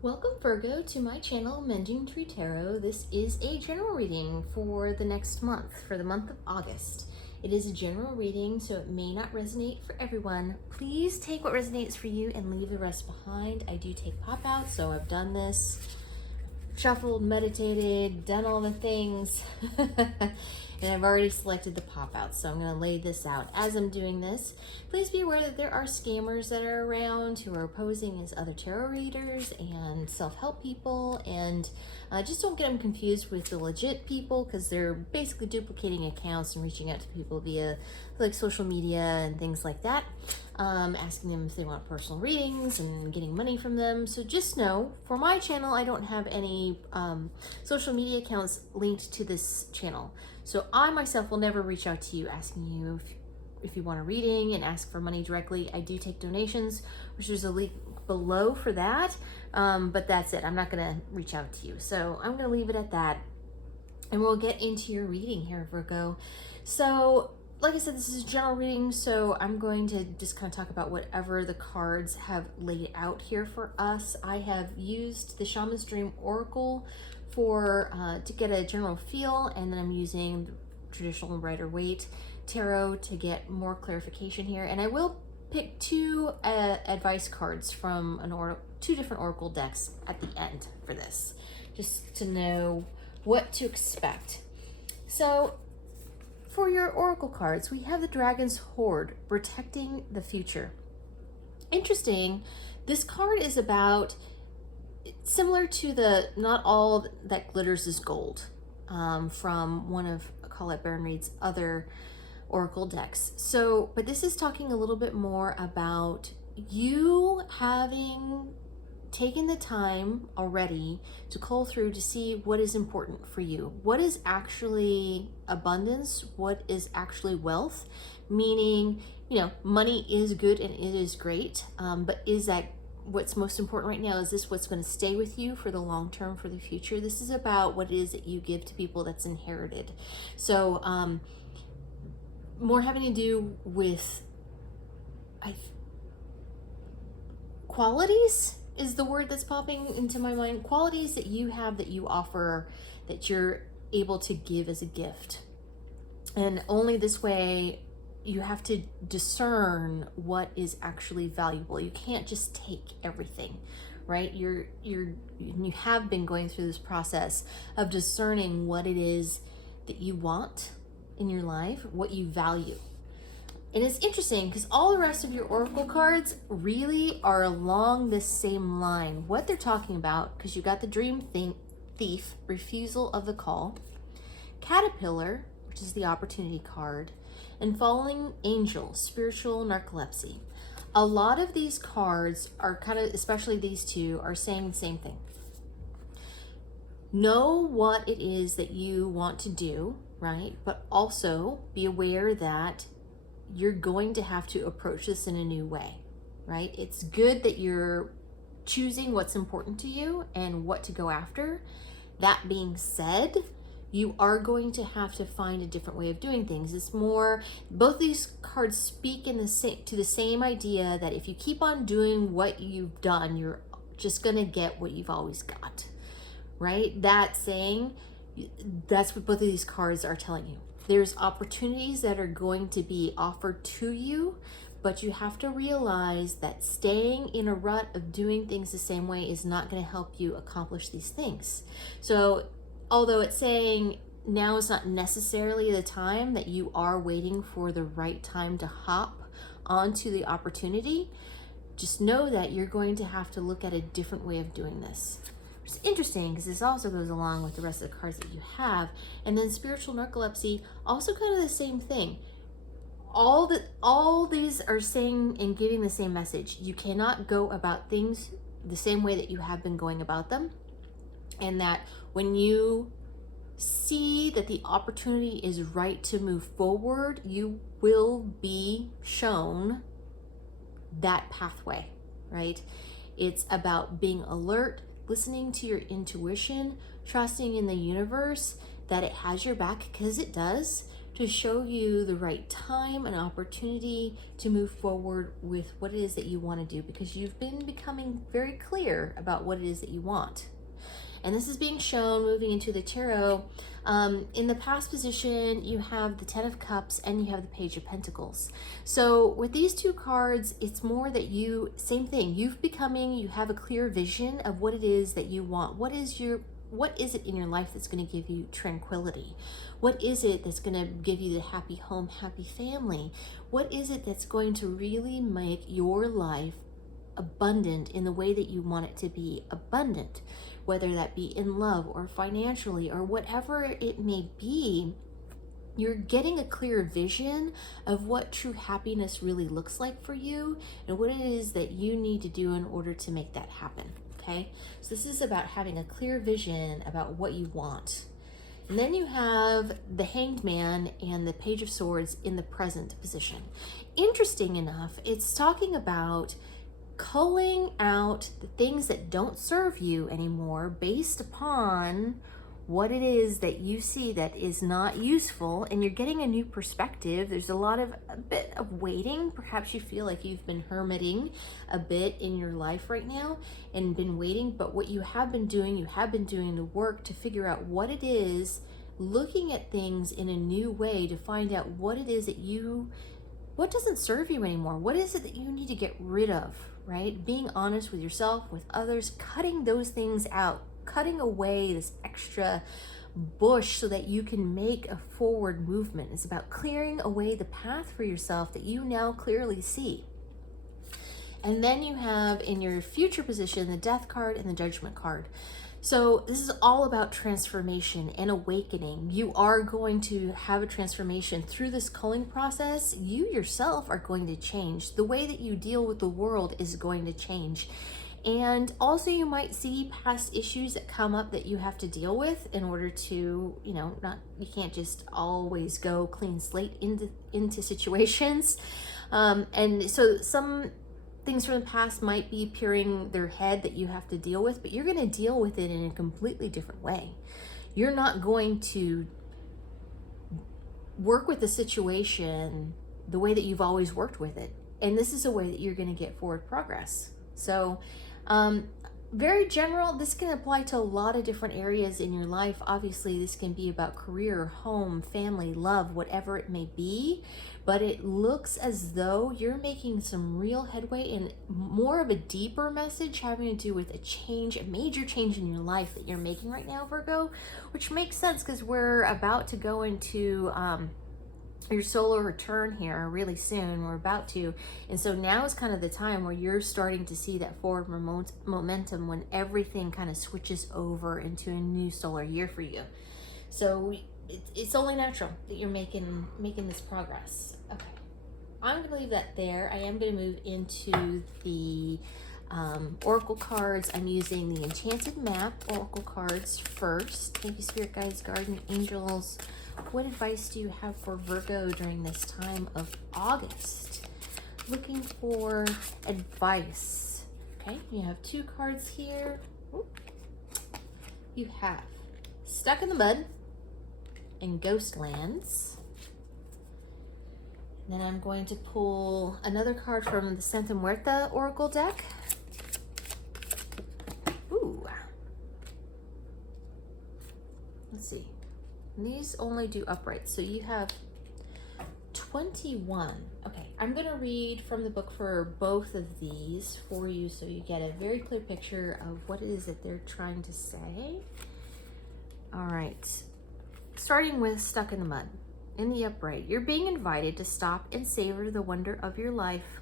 Welcome Virgo to my channel Mending Tree Tarot. This is a general reading for the next month, for the month of August. It is a general reading, so it may not resonate for everyone. Please take what resonates for you and leave the rest behind. I do take pop outs, so I've done this, shuffled, meditated, done all the things. And I've already selected the pop out, so I'm going to lay this out. As I'm doing this, please be aware that there are scammers that are around who are posing as other tarot readers and self-help people, and just don't get them confused with the legit people, because they're basically duplicating accounts and reaching out to people via like social media and things like that, asking them if they want personal readings and getting money from them. So just know, for my channel, I don't have any social media accounts linked to this channel. So I myself will never reach out to you asking you if you want a reading and ask for money directly. I do take donations, which there's a link below for that, but that's it. I'm not going to reach out to you. So I'm going to leave it at that, and we'll get into your reading here, Virgo. So like I said, this is a general reading, so I'm going to just kind of talk about whatever the cards have laid out here for us. I have used the Shaman's Dream Oracle to get a general feel, and then I'm using traditional Rider-Waite tarot to get more clarification here. And I will pick two advice cards from two different oracle decks at the end for this, just to know what to expect. So for your oracle cards, we have the Dragon's Hoard, protecting the future. Interesting, this card is about, similar to the Not All That Glitters is Gold, from one of Colette Baron Reid's other oracle decks. So, but this is talking a little bit more about you having taken the time already to cull through to see what is important for you. What is actually abundance? What is actually wealth? Meaning, money is good and it is great, but is that what's most important right now? Is this what's going to stay with you for the long term, for the future? This is about what it is that you give to people that's inherited. So more having to do with qualities is the word that's popping into my mind. Qualities that you have, that you offer, that you're able to give as a gift. And only this way you have to discern what is actually valuable. You can't just take everything, right? You have been going through this process of discerning what it is that you want in your life, what you value. And it's interesting because all the rest of your oracle cards really are along this same line. What they're talking about, because you got the Dream Thief, refusal of the call, Caterpillar, which is the opportunity card, and Falling Angel, spiritual narcolepsy. A lot of these cards are kind of, especially these two, are saying the same thing. Know what it is that you want to do, right? But also be aware that you're going to have to approach this in a new way, right? It's good that you're choosing what's important to you and what to go after. That being said, you are going to have to find a different way of doing things. It's more, both these cards speak to the same idea that if you keep on doing what you've done, you're just gonna get what you've always got, right? That saying, that's what both of these cards are telling you. There's opportunities that are going to be offered to you, but you have to realize that staying in a rut of doing things the same way is not going to help you accomplish these things. So although it's saying now is not necessarily the time, that you are waiting for the right time to hop onto the opportunity, just know that you're going to have to look at a different way of doing this. It's interesting because this also goes along with the rest of the cards that you have. And then spiritual narcolepsy, also kind of the same thing. All these are saying and giving the same message. You cannot go about things the same way that you have been going about them. And that when you see that the opportunity is right to move forward, you will be shown that pathway, right? It's about being alert, listening to your intuition, trusting in the universe that it has your back, because it does. to show you the right time and opportunity to move forward with what it is that you want to do, because you've been becoming very clear about what it is that you want. And this is being shown moving into the tarot. In the past position, you have the Ten of Cups and you have the Page of Pentacles. So with these two cards, it's more that same thing, you have a clear vision of what it is that you want. What is it in your life that's going to give you tranquility? What is it that's going to give you the happy home, happy family? What is it that's going to really make your life abundant in the way that you want it to be abundant? Whether that be in love or financially or whatever it may be, you're getting a clear vision of what true happiness really looks like for you and what it is that you need to do in order to make that happen. Okay, so this is about having a clear vision about what you want. And then you have the Hanged Man and the Page of Swords in the present position. Interesting enough, it's talking about culling out the things that don't serve you anymore based upon what it is that you see that is not useful, and you're getting a new perspective. There's a bit of waiting. Perhaps you feel like you've been hermiting a bit in your life right now and been waiting, but what you have been doing the work to figure out what it is, looking at things in a new way to find out what it is that what doesn't serve you anymore? What is it that you need to get rid of, right? Being honest with yourself, with others, cutting those things out, cutting away this extra bush so that you can make a forward movement. It's about clearing away the path for yourself that you now clearly see. And then you have in your future position the Death card and the Judgment card. So this is all about transformation and awakening. You are going to have a transformation through this culling process. You yourself are going to change. The way that you deal with the world is going to change. And also you might see past issues that come up that you have to deal with in order to, you can't just always go clean slate into situations. And so some things from the past might be appearing their head that you have to deal with, but you're going to deal with it in a completely different way. You're not going to work with the situation the way that you've always worked with it. And this is a way that you're going to get forward progress. So, very general, this can apply to a lot of different areas in your life. Obviously, this can be about career, home, family, love, whatever it may be. But it looks as though you're making some real headway and more of a deeper message having to do with a major change in your life that you're making right now, Virgo, which makes sense because we're about to go into your solar return here really soon. We're about to, and so now is kind of the time where you're starting to see that forward momentum when everything kind of switches over into a new solar year for you. So it's only natural that you're making this progress. Okay, I'm gonna leave that there. I am gonna move into the oracle cards. I'm using the Enchanted Map oracle cards first. Thank you, Spirit Guides, Guardian Angels. What advice do you have for Virgo during this time of August? Looking for advice. Okay, you have two cards here. Ooh. You have Stuck in the Mud and Ghostlands. Then I'm going to pull another card from the Santa Muerta oracle deck. Ooh. Let's see. These only do upright, so you have 21. Okay, I'm going to read from the book for both of these for you so you get a very clear picture of what it is that they're trying to say. All right, starting with Stuck in the Mud. In the upright, you're being invited to stop and savor the wonder of your life.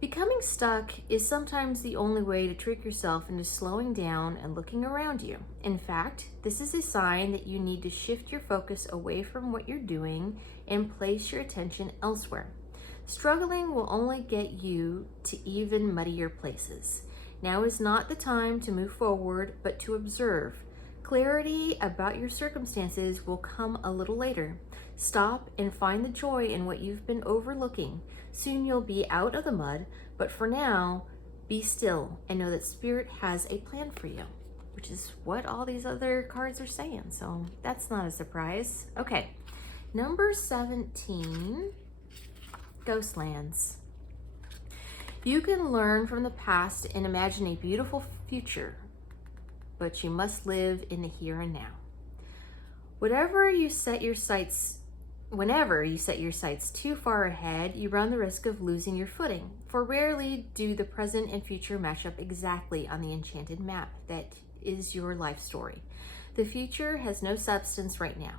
Becoming stuck is sometimes the only way to trick yourself into slowing down and looking around you. In fact, this is a sign that you need to shift your focus away from what you're doing and place your attention elsewhere. Struggling will only get you to even muddier places. Now is not the time to move forward, but to observe. Clarity about your circumstances will come a little later. Stop and find the joy in what you've been overlooking. Soon you'll be out of the mud, but for now, be still and know that Spirit has a plan for you, which is what all these other cards are saying. So that's not a surprise. Okay, Number 17, Ghostlands. You can learn from the past and imagine a beautiful future, but you must live in the here and now. Whenever you set your sights too far ahead, you run the risk of losing your footing, for rarely do the present and future match up exactly on the enchanted map that is your life story. The future has no substance right now.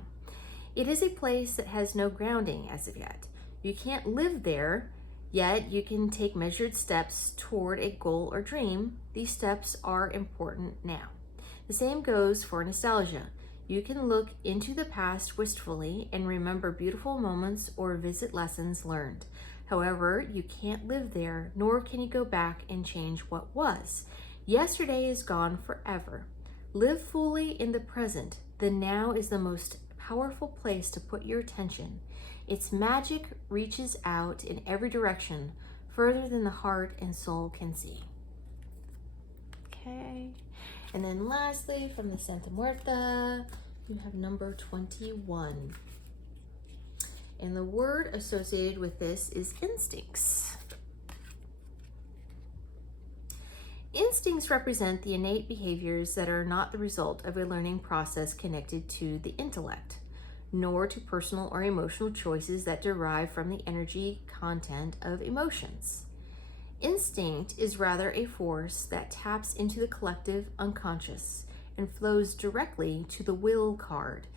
It is a place that has no grounding as of yet. You can't live there, yet you can take measured steps toward a goal or dream. These steps are important now. The same goes for nostalgia. You can look into the past wistfully and remember beautiful moments or visit lessons learned. However, you can't live there, nor can you go back and change what was. Yesterday is gone forever. Live fully in the present. The now is the most powerful place to put your attention. Its magic reaches out in every direction, further than the heart and soul can see. Okay. And then lastly, from the Santa Muerta, you have number 21. And the word associated with this is instincts. Instincts represent the innate behaviors that are not the result of a learning process connected to the intellect, nor to personal or emotional choices that derive from the energy content of emotions. Instinct is rather a force that taps into the collective unconscious and flows directly to the will card.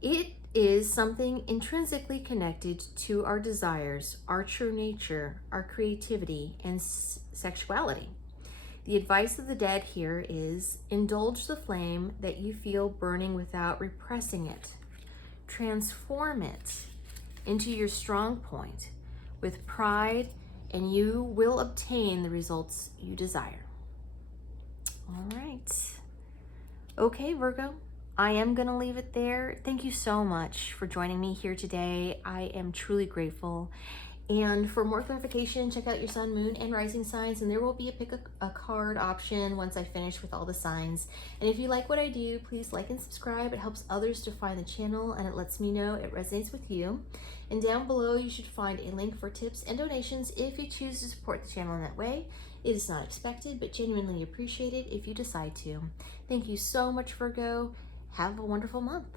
It is something intrinsically connected to our desires, our true nature, our creativity, and sexuality. The advice of the dead here is indulge the flame that you feel burning without repressing it. Transform it into your strong point with pride, and you will obtain the results you desire. All right. Okay, Virgo, I am going to leave it there. Thank you so much for joining me here today. I am truly grateful. And for more clarification, check out your sun, moon, and rising signs, and there will be a pick a card option once I finish with all the signs. And if you like what I do, please like and subscribe. It helps others to find the channel, and it lets me know it resonates with you. And down below, you should find a link for tips and donations if you choose to support the channel in that way. It is not expected, but genuinely appreciated if you decide to. Thank you so much, Virgo. Have a wonderful month.